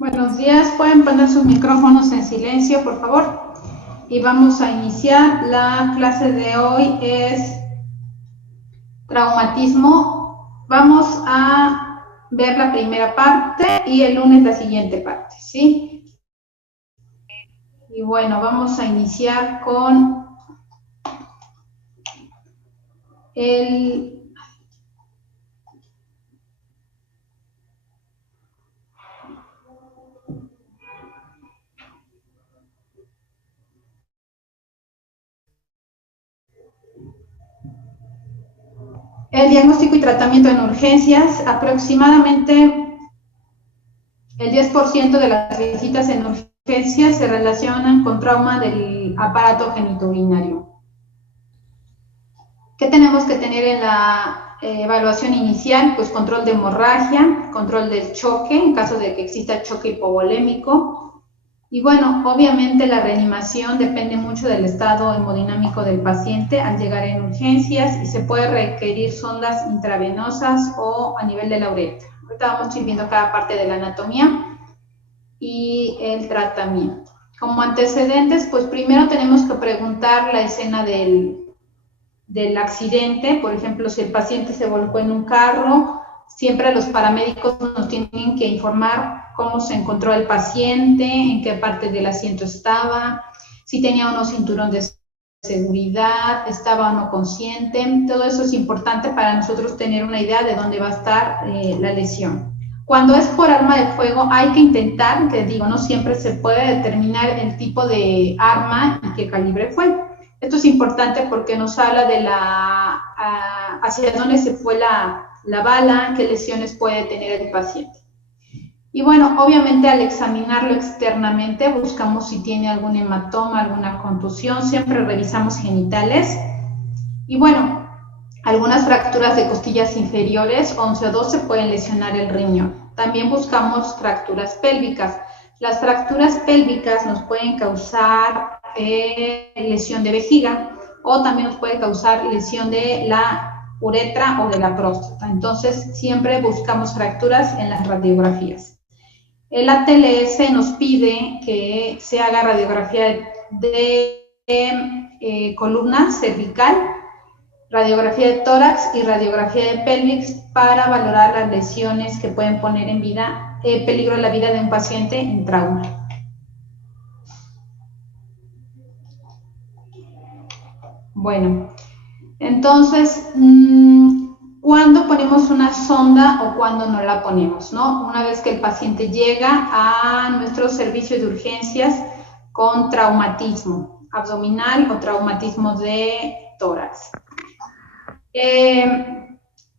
Buenos días, pueden poner sus micrófonos en silencio, por favor. Y vamos a iniciar. La clase de hoy es traumatismo. Vamos a ver la primera parte y el lunes la siguiente parte, ¿sí? Y bueno, vamos a iniciar con el... El diagnóstico y tratamiento en urgencias. Aproximadamente el 10% de las visitas en urgencias se relacionan con trauma del aparato genitourinario. ¿Qué tenemos que tener en la evaluación inicial? Pues control de hemorragia, control del choque, en caso de que exista choque hipovolémico. Y bueno, obviamente la reanimación depende mucho del estado hemodinámico del paciente al llegar en urgencias y se puede requerir sondas intravenosas o a nivel de la uretra. Ahorita vamos a ir viendo cada parte de la anatomía y el tratamiento. Como antecedentes, pues primero tenemos que preguntar la escena del accidente. Por ejemplo, si el paciente se volcó en un carro, siempre los paramédicos nos tienen que informar cómo se encontró el paciente, en qué parte del asiento estaba, si tenía o no cinturón de seguridad, estaba o no consciente. Todo eso es importante para nosotros tener una idea de dónde va a estar la lesión. Cuando es por arma de fuego, hay que intentar, que digo, no siempre se puede determinar el tipo de arma y qué calibre fue. Esto es importante porque nos habla de hacia dónde se fue la bala, qué lesiones puede tener el paciente. Y bueno, obviamente al examinarlo externamente buscamos si tiene algún hematoma, alguna contusión, siempre revisamos genitales. Y bueno, algunas fracturas de costillas inferiores, 11 o 12, pueden lesionar el riñón. También buscamos fracturas pélvicas. Las fracturas pélvicas nos pueden causar lesión de vejiga o también nos puede causar lesión de la uretra o de la próstata. Entonces, siempre buscamos fracturas en las radiografías. El ATLS nos pide que se haga radiografía de columna cervical, radiografía de tórax y radiografía de pelvis para valorar las lesiones que pueden poner en peligro la vida de un paciente en trauma. Bueno, entonces, ¿cuándo ponemos una sonda o cuándo no la ponemos, ¿no? Una vez que el paciente llega a nuestro servicio de urgencias con traumatismo abdominal o traumatismo de tórax.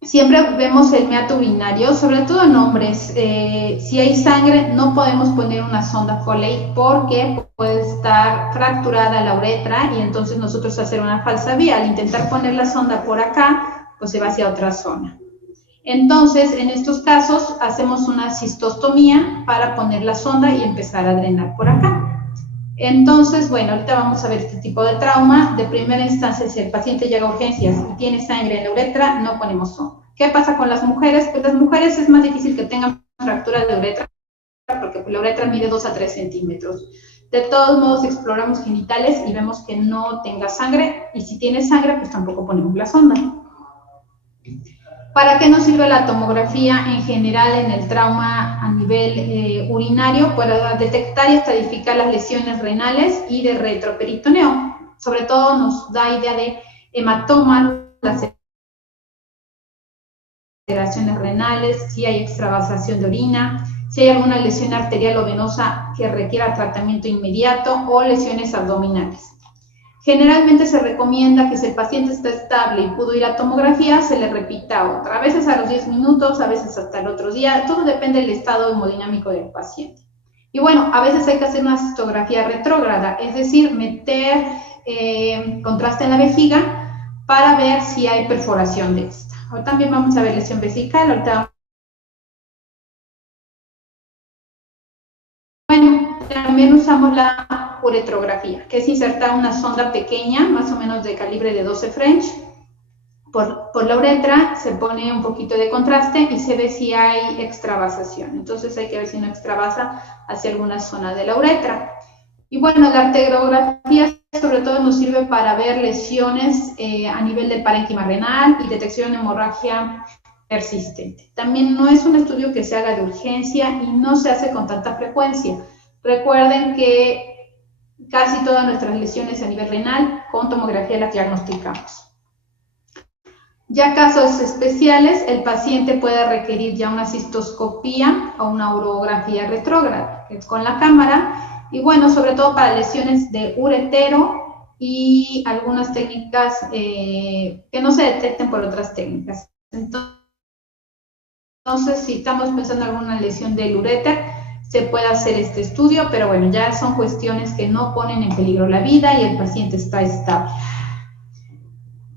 Siempre vemos el meato urinario, sobre todo en hombres. Si hay sangre, no podemos poner una sonda Foley porque puede estar fracturada la uretra y entonces nosotros hacer una falsa vía. Al intentar poner la sonda por acá, pues se va hacia otra zona. Entonces, en estos casos, hacemos una cistostomía para poner la sonda y empezar a drenar por acá. Entonces, bueno, ahorita vamos a ver este tipo de trauma. De primera instancia, si el paciente llega a urgencias y tiene sangre en la uretra, no ponemos sonda. ¿Qué pasa con las mujeres? Pues las mujeres es más difícil que tengan fractura de uretra porque la uretra mide 2 a 3 centímetros. De todos modos, exploramos genitales y vemos que no tenga sangre, y si tiene sangre, pues tampoco ponemos la sonda. ¿Para qué nos sirve la tomografía en general en el trauma a nivel urinario? Para detectar y estadificar las lesiones renales y de retroperitoneo. Sobre todo nos da idea de hematoma, las alteraciones renales, si hay extravasación de orina, si hay alguna lesión arterial o venosa que requiera tratamiento inmediato o lesiones abdominales. Generalmente se recomienda que si el paciente está estable y pudo ir a tomografía, se le repita otra, a veces a los 10 minutos, a veces hasta el otro día, todo depende del estado hemodinámico del paciente. Y bueno, a veces hay que hacer una cistografía retrógrada, es decir, meter contraste en la vejiga para ver si hay perforación de esta. Ahora también vamos a ver lesión vesical, ahorita. Bueno, también usamos la uretrografía, que es insertar una sonda pequeña, más o menos de calibre de 12 French, por la uretra, se pone un poquito de contraste y se ve si hay extravasación. Entonces hay que ver si no extravasa hacia alguna zona de la uretra. Y bueno, la arteriografía sobre todo nos sirve para ver lesiones a nivel del parénquima renal y detección de hemorragia persistente. También no es un estudio que se haga de urgencia y no se hace con tanta frecuencia. Recuerden que casi todas nuestras lesiones a nivel renal con tomografía las diagnosticamos. Ya casos especiales, el paciente puede requerir ya una cistoscopía o una urografía retrógrada, que es con la cámara, y bueno, sobre todo para lesiones de uretero y algunas técnicas que no se detecten por otras técnicas. Entonces, si estamos pensando en alguna lesión del uréter, se puede hacer este estudio, pero bueno, ya son cuestiones que no ponen en peligro la vida y el paciente está estable.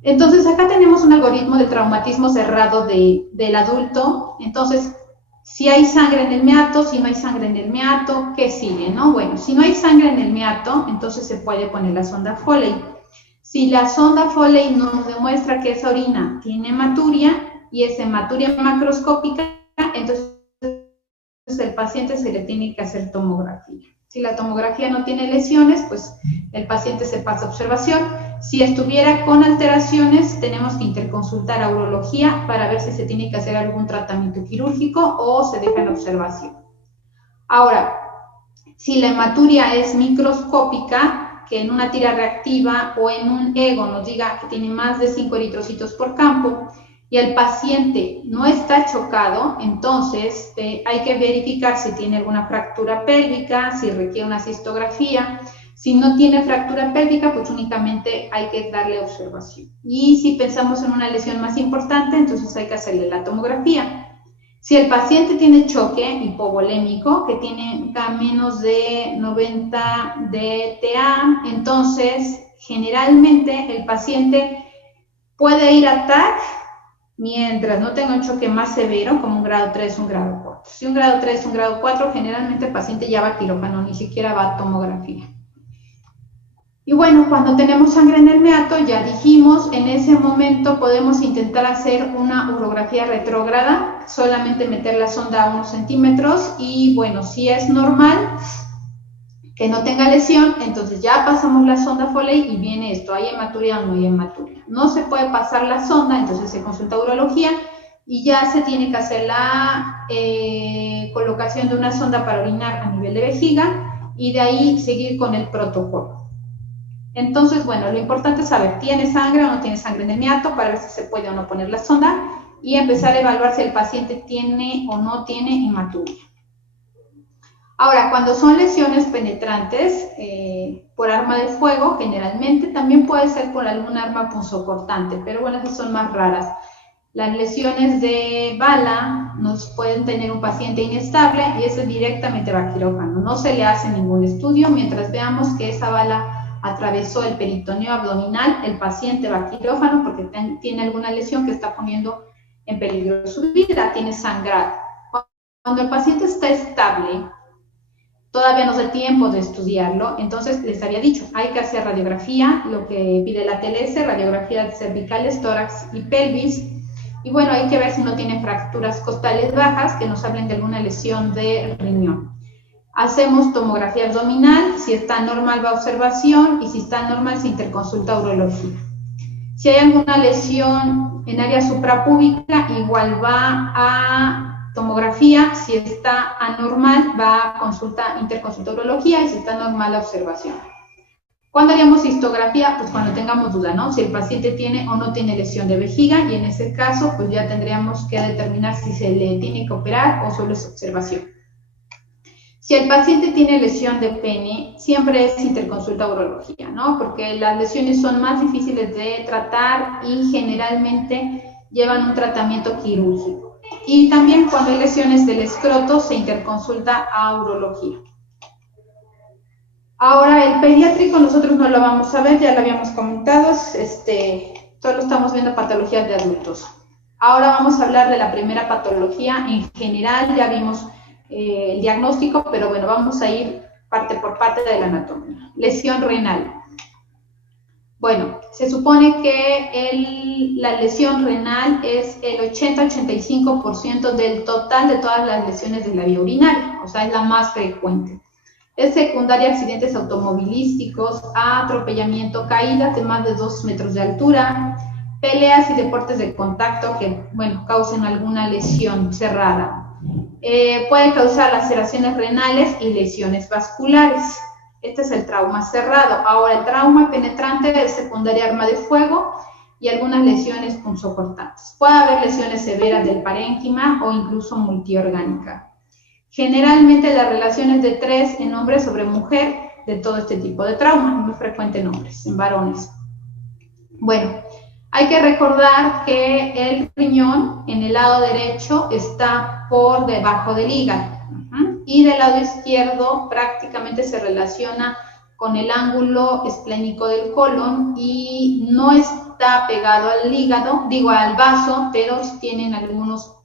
Entonces, acá tenemos un algoritmo de traumatismo cerrado del adulto. Entonces, si hay sangre en el meato, si no hay sangre en el meato, ¿qué sigue, no? Bueno, si no hay sangre en el meato, entonces se puede poner la sonda Foley. Si la sonda Foley nos demuestra que esa orina tiene hematuria y es hematuria macroscópica, entonces el paciente se le tiene que hacer tomografía. Si la tomografía no tiene lesiones, pues el paciente se pasa a observación. Si estuviera con alteraciones, tenemos que interconsultar a urología para ver si se tiene que hacer algún tratamiento quirúrgico o se deja en observación. Ahora, si la hematuria es microscópica, que en una tira reactiva o en un ego nos diga que tiene más de 5 eritrocitos por campo, y el paciente no está chocado, entonces hay que verificar si tiene alguna fractura pélvica, si requiere una cistografía. Si no tiene fractura pélvica, pues únicamente hay que darle observación. Y si pensamos en una lesión más importante, entonces hay que hacerle la tomografía. Si el paciente tiene choque hipovolémico, que tiene menos de 90 DTA, entonces generalmente el paciente puede ir a TAC mientras no tenga un choque más severo, como un grado 3, un grado 4. Si un grado 3, un grado 4, generalmente el paciente ya va a quirófano, ni siquiera va a tomografía. Y bueno, cuando tenemos sangre en el meato, ya dijimos, en ese momento podemos intentar hacer una urografía retrógrada, solamente meter la sonda a unos centímetros y bueno, si es normal, que no tenga lesión, entonces ya pasamos la sonda Foley y viene esto, ¿hay hematuria o no hay hematuria? No se puede pasar la sonda, entonces se consulta urología y ya se tiene que hacer la colocación de una sonda para orinar a nivel de vejiga y de ahí seguir con el protocolo. Entonces, bueno, lo importante es saber, ¿tiene sangre o no tiene sangre en el meato? Para ver si se puede o no poner la sonda y empezar a evaluar si el paciente tiene o no tiene hematuria. Ahora, cuando son lesiones penetrantes por arma de fuego, generalmente también puede ser por algún arma punzocortante, pero bueno, esas son más raras. Las lesiones de bala nos pueden tener un paciente inestable y ese directamente va a quirófano. No se le hace ningún estudio mientras veamos que esa bala atravesó el peritoneo abdominal, el paciente va a quirófano porque tiene alguna lesión que está poniendo en peligro su vida, tiene sangrado. Cuando el paciente está estable, todavía nos da tiempo de estudiarlo, entonces les había dicho, hay que hacer radiografía, lo que pide la TLS, radiografía de cervicales, tórax y pelvis, y bueno, hay que ver si no tiene fracturas costales bajas que nos hablen de alguna lesión de riñón. Hacemos tomografía abdominal, si está normal va a observación y si está normal se interconsulta urología. Si hay alguna lesión en área suprapúbica, igual va a tomografía, si está anormal va a interconsulta urología y si está normal a observación. ¿Cuándo haríamos histografía? Pues cuando tengamos duda, ¿no? Si el paciente tiene o no tiene lesión de vejiga y en ese caso pues ya tendríamos que determinar si se le tiene que operar o solo es observación. Si el paciente tiene lesión de pene, siempre es interconsulta urología, ¿no? Porque las lesiones son más difíciles de tratar y generalmente llevan un tratamiento quirúrgico. Y también cuando hay lesiones del escroto se interconsulta a urología. Ahora el pediátrico nosotros no lo vamos a ver, ya lo habíamos comentado, solo estamos viendo patologías de adultos. Ahora vamos a hablar de la primera patología. En general ya vimos el diagnóstico, pero bueno, vamos a ir parte por parte de la anatomía. Lesión renal. Bueno, se supone que la lesión renal es el 80-85% del total de todas las lesiones de la vía urinaria, o sea, es la más frecuente. Es secundaria a accidentes automovilísticos, a atropellamiento, caídas de más de 2 metros de altura, peleas y deportes de contacto que, bueno, causen alguna lesión cerrada. Puede causar laceraciones renales y lesiones vasculares. Este es el trauma cerrado. Ahora, el trauma penetrante es secundaria arma de fuego y algunas lesiones punzocortantes. Puede haber lesiones severas del parénquima o incluso multiorgánica. Generalmente la relación es de 3 en hombre sobre mujer de todo este tipo de trauma, muy frecuente en hombres, en varones. Bueno, hay que recordar que el riñón en el lado derecho está por debajo del hígado. Y del lado izquierdo prácticamente se relaciona con el ángulo esplénico del colon y no está pegado al hígado, digo al vaso, pero tienen algunos,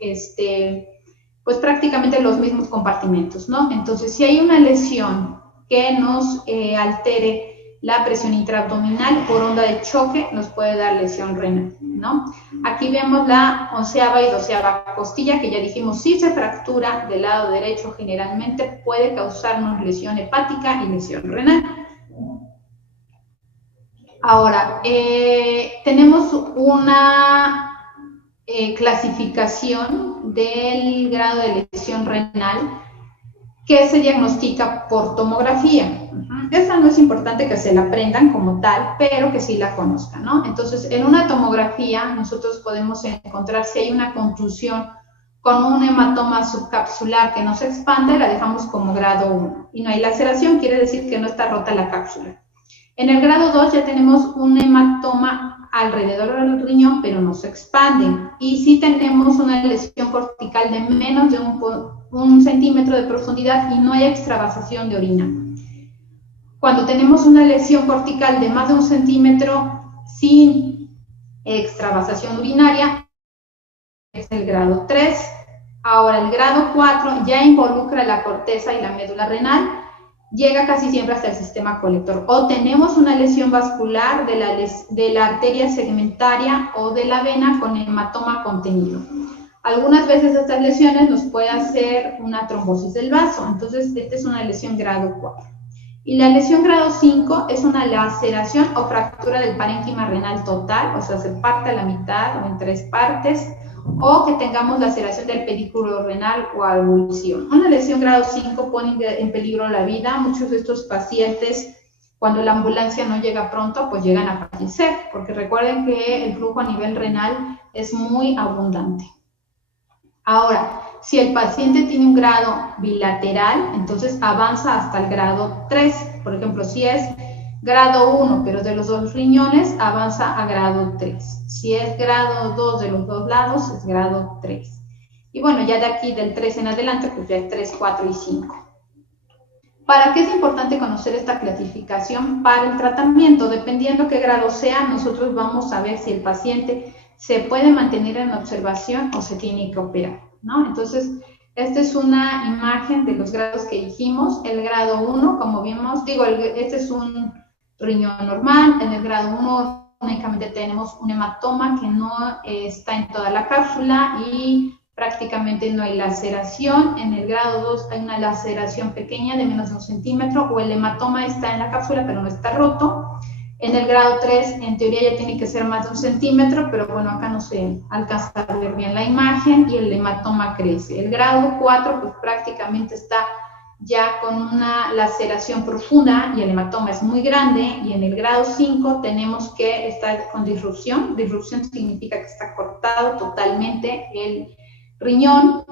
pues prácticamente los mismos compartimentos, ¿no? Entonces, si hay una lesión que nos altere la presión intraabdominal por onda de choque, nos puede dar lesión renal, ¿no? Aquí vemos la 11ª y 12ª costilla, que ya dijimos, si se fractura del lado derecho, generalmente puede causarnos lesión hepática y lesión renal. Ahora, tenemos una clasificación del grado de lesión renal que se diagnostica por tomografía. Esa no es importante que se la aprendan como tal, pero que sí la conozcan, ¿no? Entonces, en una tomografía nosotros podemos encontrar si hay una contusión con un hematoma subcapsular que no se expande, la dejamos como grado 1. Y no hay laceración, quiere decir que no está rota la cápsula. En el grado 2 ya tenemos un hematoma alrededor del riñón, pero no se expande. Y sí tenemos una lesión cortical de menos de un centímetro de profundidad y no hay extravasación de orina. Cuando tenemos una lesión cortical de más de 1 centímetro sin extravasación urinaria, es el grado 3. Ahora el grado 4 ya involucra la corteza y la médula renal, llega casi siempre hasta el sistema colector. O tenemos una lesión vascular de la arteria segmentaria o de la vena con hematoma contenido. Algunas veces estas lesiones nos puede hacer una trombosis del vaso, entonces esta es una lesión grado 4. Y la lesión grado 5 es una laceración o fractura del parénquima renal total, o sea, se parte a la mitad o en 3 partes, o que tengamos laceración del pedículo renal o avulsión. Una lesión grado 5 pone en peligro la vida. Muchos de estos pacientes, cuando la ambulancia no llega pronto, pues llegan a fallecer, porque recuerden que el flujo a nivel renal es muy abundante. Ahora, si el paciente tiene un grado bilateral, entonces avanza hasta el grado 3. Por ejemplo, si es grado 1, pero de los 2 riñones, avanza a grado 3. Si es grado 2 de los 2 lados, es grado 3. Y bueno, ya de aquí del 3 en adelante, pues ya es 3, 4 y 5. ¿Para qué es importante conocer esta clasificación? Para el tratamiento, dependiendo qué grado sea, nosotros vamos a ver si el paciente se puede mantener en observación o se tiene que operar, ¿no? Entonces, esta es una imagen de los grados que dijimos. El grado 1, como vimos, este es un riñón normal. En el grado 1 únicamente tenemos un hematoma que no está en toda la cápsula y prácticamente no hay laceración. En el grado 2 hay una laceración pequeña de menos de 1 centímetro, o el hematoma está en la cápsula pero no está roto. En el grado 3, en teoría ya tiene que ser más de 1 centímetro, pero bueno, acá no se alcanza a ver bien la imagen y el hematoma crece. El grado 4, pues prácticamente está ya con una laceración profunda y el hematoma es muy grande. Y en el grado 5 tenemos que estar con disrupción. Disrupción significa que está cortado totalmente el riñón,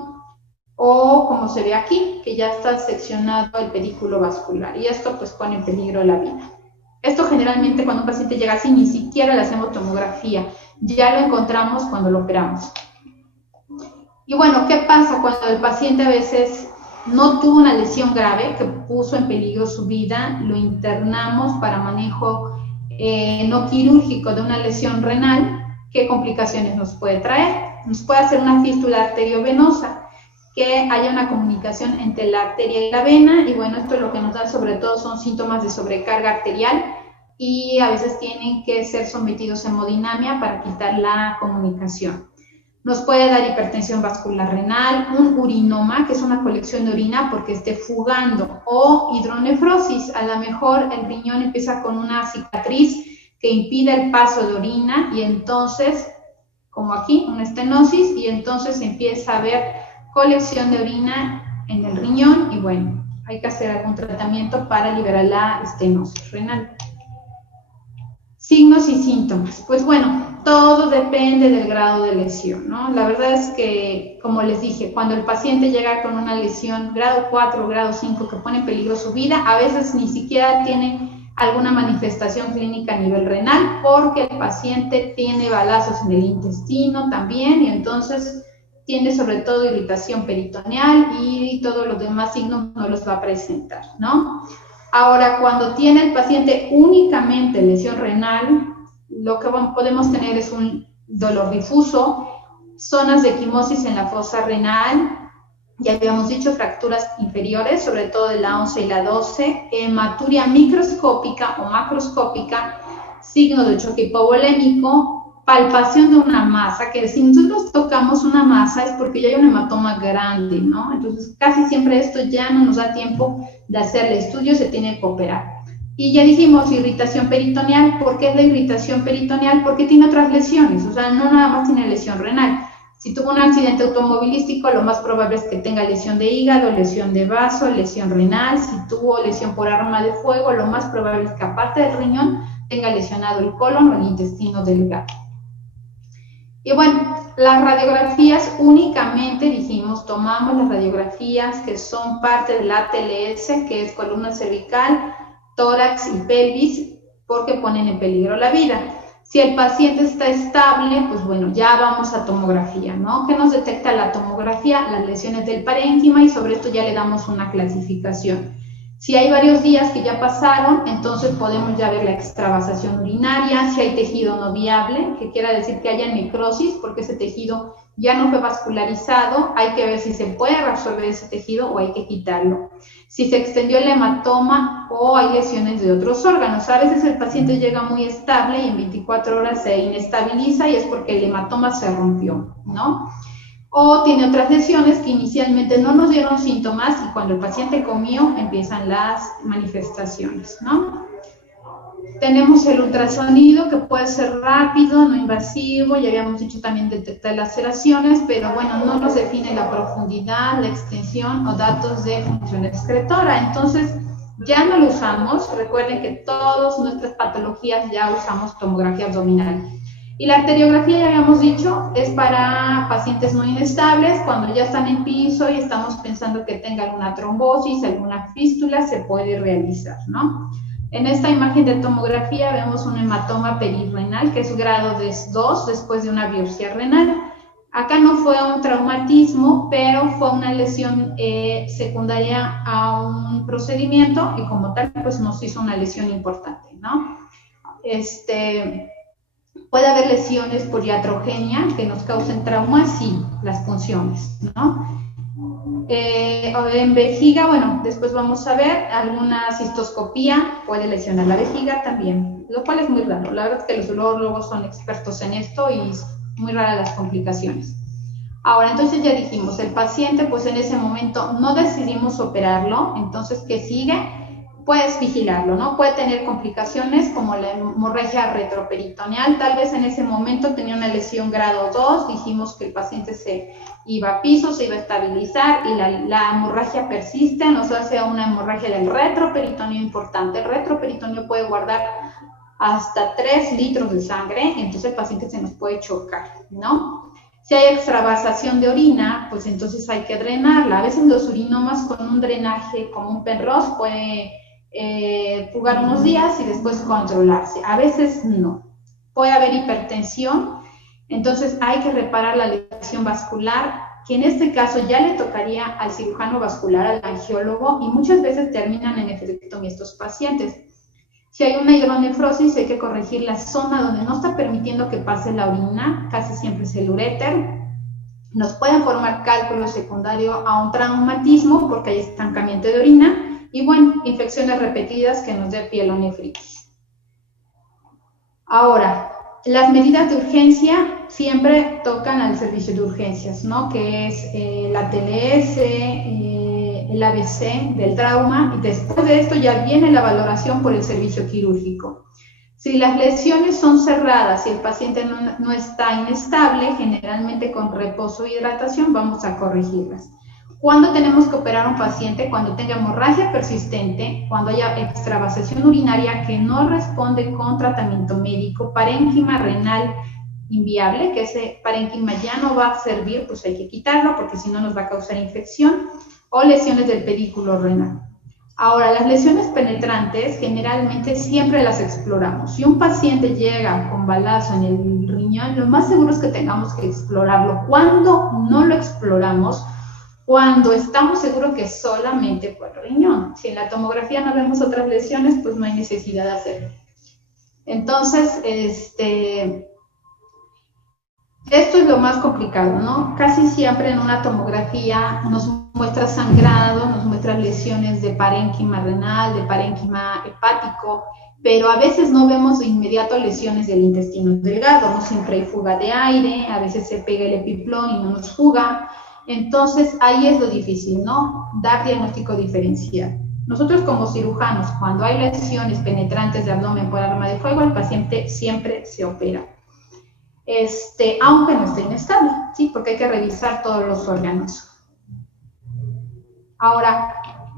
o como se ve aquí, que ya está seccionado el pedículo vascular. Y esto pues pone en peligro la vida. Esto generalmente cuando un paciente llega así, ni siquiera le hacemos tomografía, ya lo encontramos cuando lo operamos. Y bueno, ¿qué pasa cuando el paciente a veces no tuvo una lesión grave que puso en peligro su vida? Lo internamos para manejo no quirúrgico de una lesión renal. ¿Qué complicaciones nos puede traer? Nos puede hacer una fístula arteriovenosa, que haya una comunicación entre la arteria y la vena, y bueno, esto lo que nos da sobre todo son síntomas de sobrecarga arterial, y a veces tienen que ser sometidos a hemodinamia para quitar la comunicación. Nos puede dar hipertensión vascular renal, un urinoma, que es una colección de orina porque esté fugando, o hidronefrosis. A lo mejor el riñón empieza con una cicatriz que impide el paso de orina y entonces, como aquí, una estenosis, y entonces empieza a haber colección de orina en el riñón y bueno, hay que hacer algún tratamiento para liberar la estenosis renal. Signos y síntomas. Pues bueno, todo depende del grado de lesión, ¿no? La verdad es que, como les dije, cuando el paciente llega con una lesión grado 4 o grado 5 que pone en peligro su vida, a veces ni siquiera tiene alguna manifestación clínica a nivel renal porque el paciente tiene balazos en el intestino también y entonces tiene sobre todo irritación peritoneal y todos los demás signos no los va a presentar, ¿no? Ahora, cuando tiene el paciente únicamente lesión renal, lo que podemos tener es un dolor difuso, zonas de equimosis en la fosa renal, ya habíamos dicho fracturas inferiores, sobre todo de la 11 y la 12, hematuria microscópica o macroscópica, signo de choque hipovolémico, palpación de una masa, que si nosotros tocamos una masa es porque ya hay un hematoma grande, ¿no? Entonces, casi siempre esto ya no nos da tiempo de hacer el estudio, se tiene que operar. Y ya dijimos irritación peritoneal. ¿Por qué es la irritación peritoneal? Porque tiene otras lesiones, o sea, no nada más tiene lesión renal. Si tuvo un accidente automovilístico, lo más probable es que tenga lesión de hígado, lesión de vaso, lesión renal. Si tuvo lesión por arma de fuego, lo más probable es que aparte del riñón, tenga lesionado el colon o el intestino delgado. Y bueno, las radiografías únicamente, dijimos, tomamos las radiografías que son parte del ATLS, que es columna cervical, tórax y pelvis, porque ponen en peligro la vida. Si el paciente está estable, pues bueno, ya vamos a tomografía, ¿no? ¿Qué nos detecta la tomografía? Las lesiones del parénquima y sobre esto ya le damos una clasificación. Si hay varios días que ya pasaron, entonces podemos ya ver la extravasación urinaria, si hay tejido no viable, que quiere decir que haya necrosis, porque ese tejido ya no fue vascularizado, hay que ver si se puede reabsorber ese tejido o hay que quitarlo. Si se extendió el hematoma o hay lesiones de otros órganos. A veces el paciente llega muy estable y en 24 horas se inestabiliza y es porque el hematoma se rompió, ¿no? O tiene otras lesiones que inicialmente no nos dieron síntomas y cuando el paciente comió empiezan las manifestaciones, ¿no? Tenemos el ultrasonido que puede ser rápido, no invasivo, ya habíamos dicho también detectar laceraciones, pero bueno, no nos define la profundidad, la extensión o datos de función excretora. Entonces, ya no lo usamos. Recuerden que todas nuestras patologías ya usamos tomografía abdominal. Y la arteriografía, ya habíamos dicho, es para pacientes muy inestables, cuando ya están en piso y estamos pensando que tenga alguna trombosis, alguna fístula, se puede realizar, ¿no? En esta imagen de tomografía vemos un hematoma perirrenal, que es grado 2 después de una biopsia renal. Acá no fue un traumatismo, pero fue una lesión secundaria a un procedimiento y como tal, pues nos hizo una lesión importante, ¿no? Puede haber lesiones por iatrogenia que nos causen traumas, sí, las funciones, ¿no? En vejiga, bueno, después vamos a ver, alguna cistoscopía puede lesionar la vejiga también, lo cual es muy raro. La verdad es que los urólogos son expertos en esto y es muy rara las complicaciones. Ahora, entonces ya dijimos, el paciente, pues en ese momento no decidimos operarlo, entonces, ¿qué sigue? Puedes vigilarlo, ¿no? Puede tener complicaciones como la hemorragia retroperitoneal. Tal vez en ese momento tenía una lesión grado 2, dijimos que el paciente se iba a piso, se iba a estabilizar y la hemorragia persiste, nos hace una hemorragia del retroperitoneo importante. El retroperitoneo puede guardar hasta 3 litros de sangre, entonces el paciente se nos puede chocar, ¿no? Si hay extravasación de orina, pues entonces hay que drenarla. A veces los urinomas con un drenaje como un Penrose puede fugar unos días y después controlarse. A veces no. Puede haber hipertensión, entonces hay que reparar la lesión vascular, que en este caso ya le tocaría al cirujano vascular, al angiólogo, y muchas veces terminan en nefrectomía estos pacientes. Si hay una hidronefrosis, hay que corregir la zona donde no está permitiendo que pase la orina, casi siempre es el uréter. Nos pueden formar cálculo secundario a un traumatismo porque hay estancamiento de orina y bueno, infecciones repetidas que nos dé pielonefritis. Ahora, las medidas de urgencia siempre tocan al servicio de urgencias, ¿no? Que es la TLS, el ABC del trauma, y después de esto ya viene la valoración por el servicio quirúrgico. Si las lesiones son cerradas y el paciente no está inestable, generalmente con reposo e hidratación vamos a corregirlas. ¿Cuándo tenemos que operar a un paciente? Cuando tenga hemorragia persistente, cuando haya extravasación urinaria que no responde con tratamiento médico, parénquima renal inviable, que ese parénquima ya no va a servir, pues hay que quitarlo porque si no nos va a causar infección, o lesiones del pedículo renal. Ahora, las lesiones penetrantes generalmente siempre las exploramos. Si un paciente llega con balazo en el riñón, lo más seguro es que tengamos que explorarlo. ¿Cuándo no lo exploramos? Cuando estamos seguros que solamente fue el riñón. Si en la tomografía no vemos otras lesiones, pues no hay necesidad de hacerlo. Entonces, esto es lo más complicado, ¿no? Casi siempre en una tomografía nos muestra sangrado, nos muestra lesiones de parénquima renal, de parénquima hepático, pero a veces no vemos de inmediato lesiones del intestino delgado, no siempre hay fuga de aire, a veces se pega el epiplón y no nos fuga. Entonces ahí es lo difícil, ¿no? Dar diagnóstico diferencial. Nosotros como cirujanos, cuando hay lesiones penetrantes de abdomen por arma de fuego, el paciente siempre se opera. Aunque no esté inestable, ¿sí? Porque hay que revisar todos los órganos. Ahora,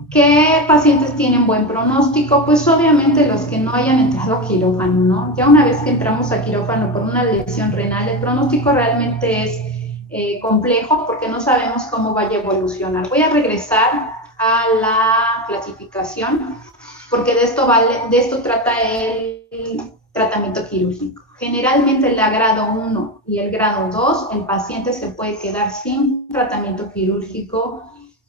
¿qué pacientes tienen buen pronóstico? Pues obviamente los que no hayan entrado a quirófano, ¿no? Ya una vez que entramos a quirófano por una lesión renal, el pronóstico realmente es complejo porque no sabemos cómo vaya a evolucionar. Voy a regresar a la clasificación porque de esto trata el tratamiento quirúrgico. Generalmente el grado 1 y el grado 2, el paciente se puede quedar sin tratamiento quirúrgico,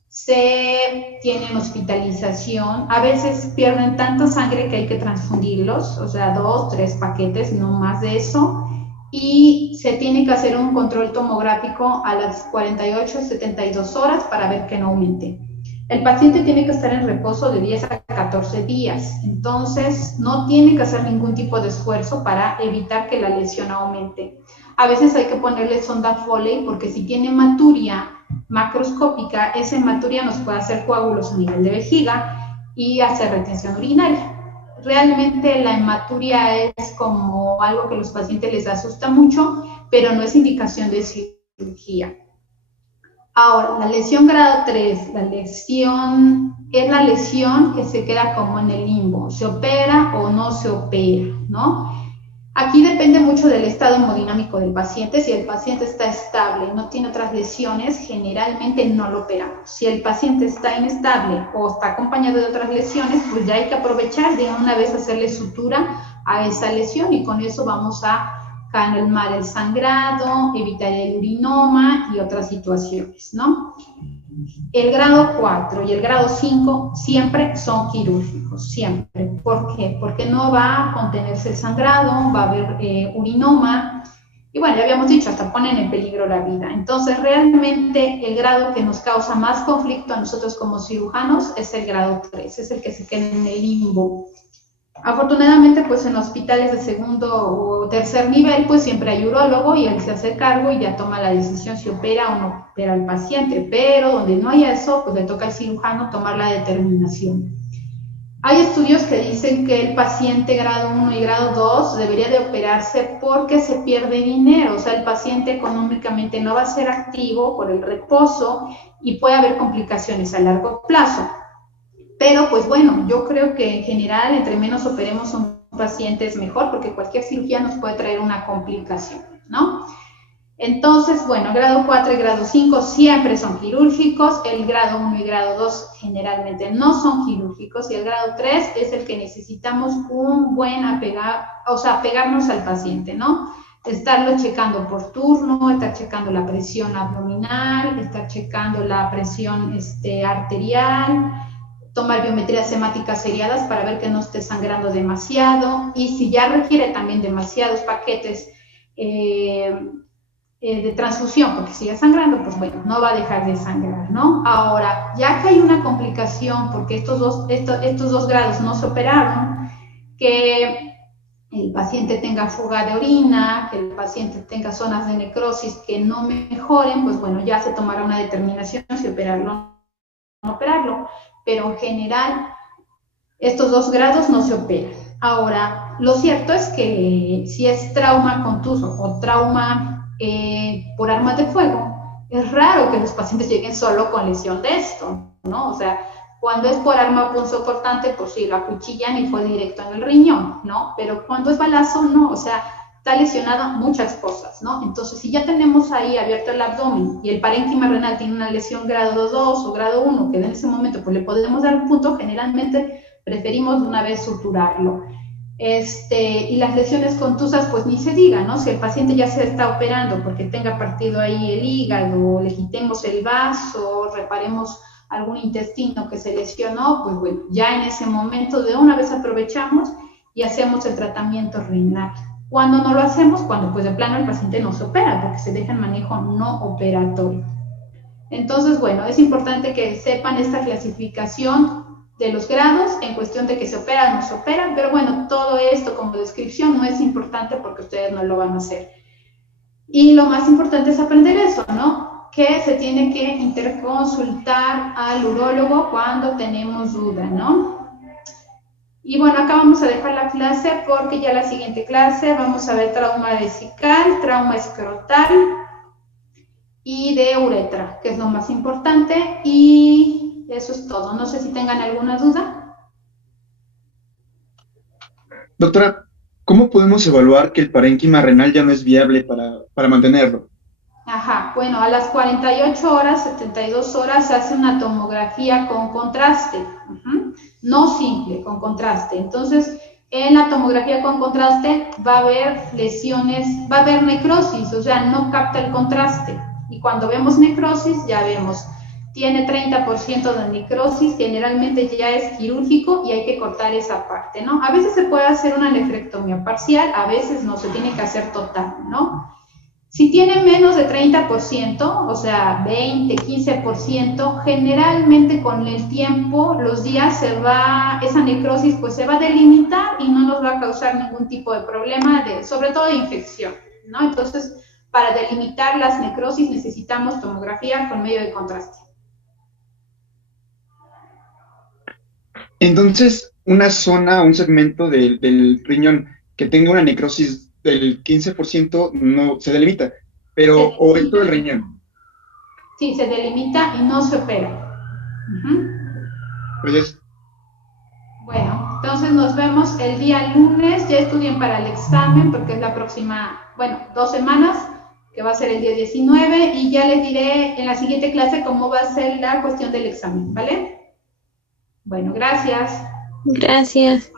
se tienen hospitalización, a veces pierden tanta sangre que hay que transfundirlos, o sea, 2, 3 paquetes, no más de eso, y se tiene que hacer un control tomográfico a las 48 a 72 horas para ver que no aumente. El paciente tiene que estar en reposo de 10 a 14 días, entonces no tiene que hacer ningún tipo de esfuerzo para evitar que la lesión aumente. A veces hay que ponerle sonda Foley porque si tiene hematuria macroscópica, esa hematuria nos puede hacer coágulos a nivel de vejiga y hacer retención urinaria. Realmente la hematuria es como algo que a los pacientes les asusta mucho, pero no es indicación de cirugía. Ahora, la lesión grado 3, es la lesión que se queda como en el limbo, se opera o no se opera, ¿no? Aquí depende mucho del estado hemodinámico del paciente. Si el paciente está estable y no tiene otras lesiones, generalmente no lo operamos. Si el paciente está inestable o está acompañado de otras lesiones, pues ya hay que aprovechar de una vez hacerle sutura a esa lesión y con eso vamos a calmar el sangrado, evitar el urinoma y otras situaciones, ¿no? El grado 4 y el grado 5 siempre son quirúrgicos, siempre. ¿Por qué? Porque no va a contenerse el sangrado, va a haber urinoma, y bueno, ya habíamos dicho, hasta ponen en peligro la vida. Entonces, realmente el grado que nos causa más conflicto a nosotros como cirujanos es el grado 3, es el que se queda en el limbo. Afortunadamente, pues en hospitales de segundo o tercer nivel, pues siempre hay urólogo y él se hace cargo y ya toma la decisión si opera o no opera al paciente, pero donde no haya eso, pues le toca al cirujano tomar la determinación. Hay estudios que dicen que el paciente grado 1 y grado 2 debería de operarse porque se pierde dinero, o sea, el paciente económicamente no va a ser activo por el reposo y puede haber complicaciones a largo plazo. Pero pues bueno, yo creo que en general entre menos operemos a un paciente es mejor porque cualquier cirugía nos puede traer una complicación, ¿no? Entonces, bueno, grado 4 y grado 5 siempre son quirúrgicos, el grado 1 y grado 2 generalmente no son quirúrgicos y el grado 3 es el que necesitamos un buen apegarnos al paciente, ¿no? Estarlo checando por turno, estar checando la presión abdominal, estar checando la presión arterial, tomar biometrías hemáticas seriadas para ver que no esté sangrando demasiado y si ya requiere también demasiados paquetes de transfusión porque sigue sangrando, pues bueno, no va a dejar de sangrar, ¿no? Ahora, ya que hay una complicación porque estos dos grados no se operaron, que el paciente tenga fuga de orina, que el paciente tenga zonas de necrosis que no mejoren, pues bueno, ya se tomará una determinación si operarlo o no operarlo, pero en general estos 2 grados no se operan. Ahora, lo cierto es que si es trauma contuso o trauma por armas de fuego, es raro que los pacientes lleguen solo con lesión de esto, ¿no? O sea, cuando es por arma punzocortante, pues sí, lo acuchillan y fue directo en el riñón, ¿no? Pero cuando es balazo, no, o sea, está lesionado muchas cosas, ¿no? Entonces, si ya tenemos ahí abierto el abdomen y el parénquima renal tiene una lesión grado 2 o grado 1, que en ese momento pues le podemos dar un punto, generalmente preferimos de una vez suturarlo. Y las lesiones contusas, pues ni se diga, ¿no? Si el paciente ya se está operando porque tenga partido ahí el hígado, le quitemos el vaso, reparemos algún intestino que se lesionó, pues bueno, ya en ese momento de una vez aprovechamos y hacemos el tratamiento renal. Cuando no lo hacemos, cuando pues de plano el paciente no se opera, porque se deja en manejo no operatorio. Entonces, bueno, es importante que sepan esta clasificación de los grados en cuestión de que se opera o no se opera, pero bueno, todo esto como descripción no es importante porque ustedes no lo van a hacer. Y lo más importante es aprender eso, ¿no? Que se tiene que interconsultar al urólogo cuando tenemos duda, ¿no? Y bueno, acá vamos a dejar la clase porque ya la siguiente clase vamos a ver trauma vesical, trauma escrotal y de uretra, que es lo más importante, y eso es todo. No sé si tengan alguna duda. Doctora, ¿cómo podemos evaluar que el parénquima renal ya no es viable para mantenerlo? Ajá, bueno, a las 48 horas, 72 horas se hace una tomografía con contraste, no simple, con contraste. Entonces, en la tomografía con contraste va a haber lesiones, va a haber necrosis, o sea, no capta el contraste. Y cuando vemos necrosis, ya vemos, tiene 30% de necrosis, generalmente ya es quirúrgico y hay que cortar esa parte, ¿no? A veces se puede hacer una nefrectomía parcial, a veces no, se tiene que hacer total, ¿no? Si tiene menos de 30%, o sea, 20, 15%, generalmente con el tiempo, los días esa necrosis pues se va a delimitar y no nos va a causar ningún tipo de problema, sobre todo de infección, ¿no? Entonces, para delimitar las necrosis necesitamos tomografía con medio de contraste. Entonces, una zona, un segmento del riñón que tenga una necrosis del 15% no se delimita, Se pero o en todo el delimita, riñón. sí, se delimita y no se opera. Pero ya es- Bueno, entonces nos vemos el día lunes. Ya estudien para el examen porque es la próxima, bueno, 2 semanas, que va a ser el día 19, y ya les diré en la siguiente clase cómo va a ser la cuestión del examen, ¿vale? Bueno, gracias. Gracias.